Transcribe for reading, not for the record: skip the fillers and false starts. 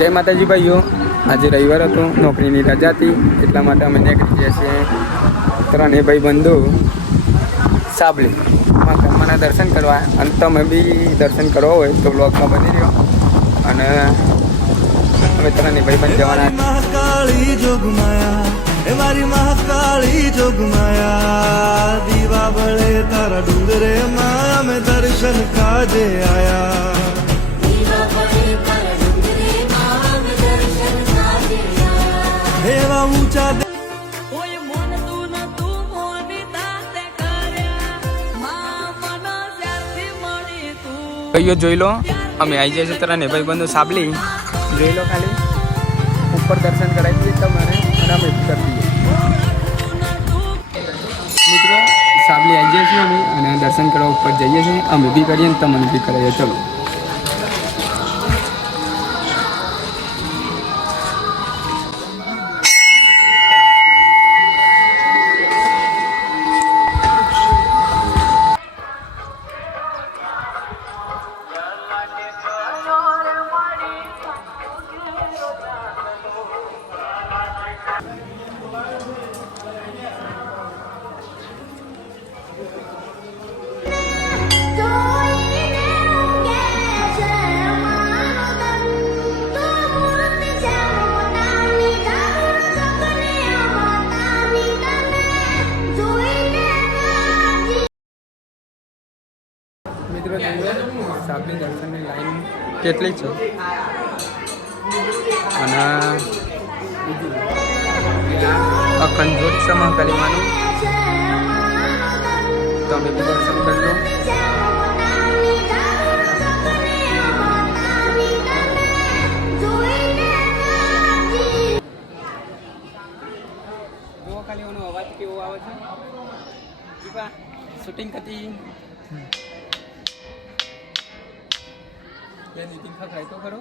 જય માતાજી ભાઈઓ, આજે રવિવાર હતો, નોકરીની રજા હતી, એટલા માટે અમે નીકળી ગયા છીએ ત્રણેય ભાઈ બંધુ સાબલી મને દર્શન કરવા. અને તમે બી દર્શન કરવા હોય તો બ્લોગમાં બની રહ્યો. અને અમે ત્રણેય ભાઈ બંધ જવાના. મહાકાળી જોગમાયા મારી મહાકાળી જોગમાયા, દીવા બળે તારા ડુંગરે માં અમે દર્શન કાજે આયા. એવા ઊંચા ભાઈઓ જોઈ લો, અમે આવી જઈએ ત્રણે ભાઈ બંધુ સાબલી. જોઈ લો, ખાલી ઉપર દર્શન કરાવી દઈએ તમારે અને અમે કરી દઈએ. મિત્રો સાબલી આવી જઈએ છીએ અમે અને દર્શન કરવા ઉપર જઈએ છીએ. અમે બી કરીએ ને તમને બી કરાવીએ. ચલો. મિત્રો સાબલી દર્શનની લાઈન કેટલી છે અને અખંડ જ્યોત સમા કલીમાનું તમે બી દર્શન કરી લો. જુઓ ખાલી એનો અવાજ કેવો આવે છે. શૂટિંગ હતી નીતિન ખખડાય તો ખરો.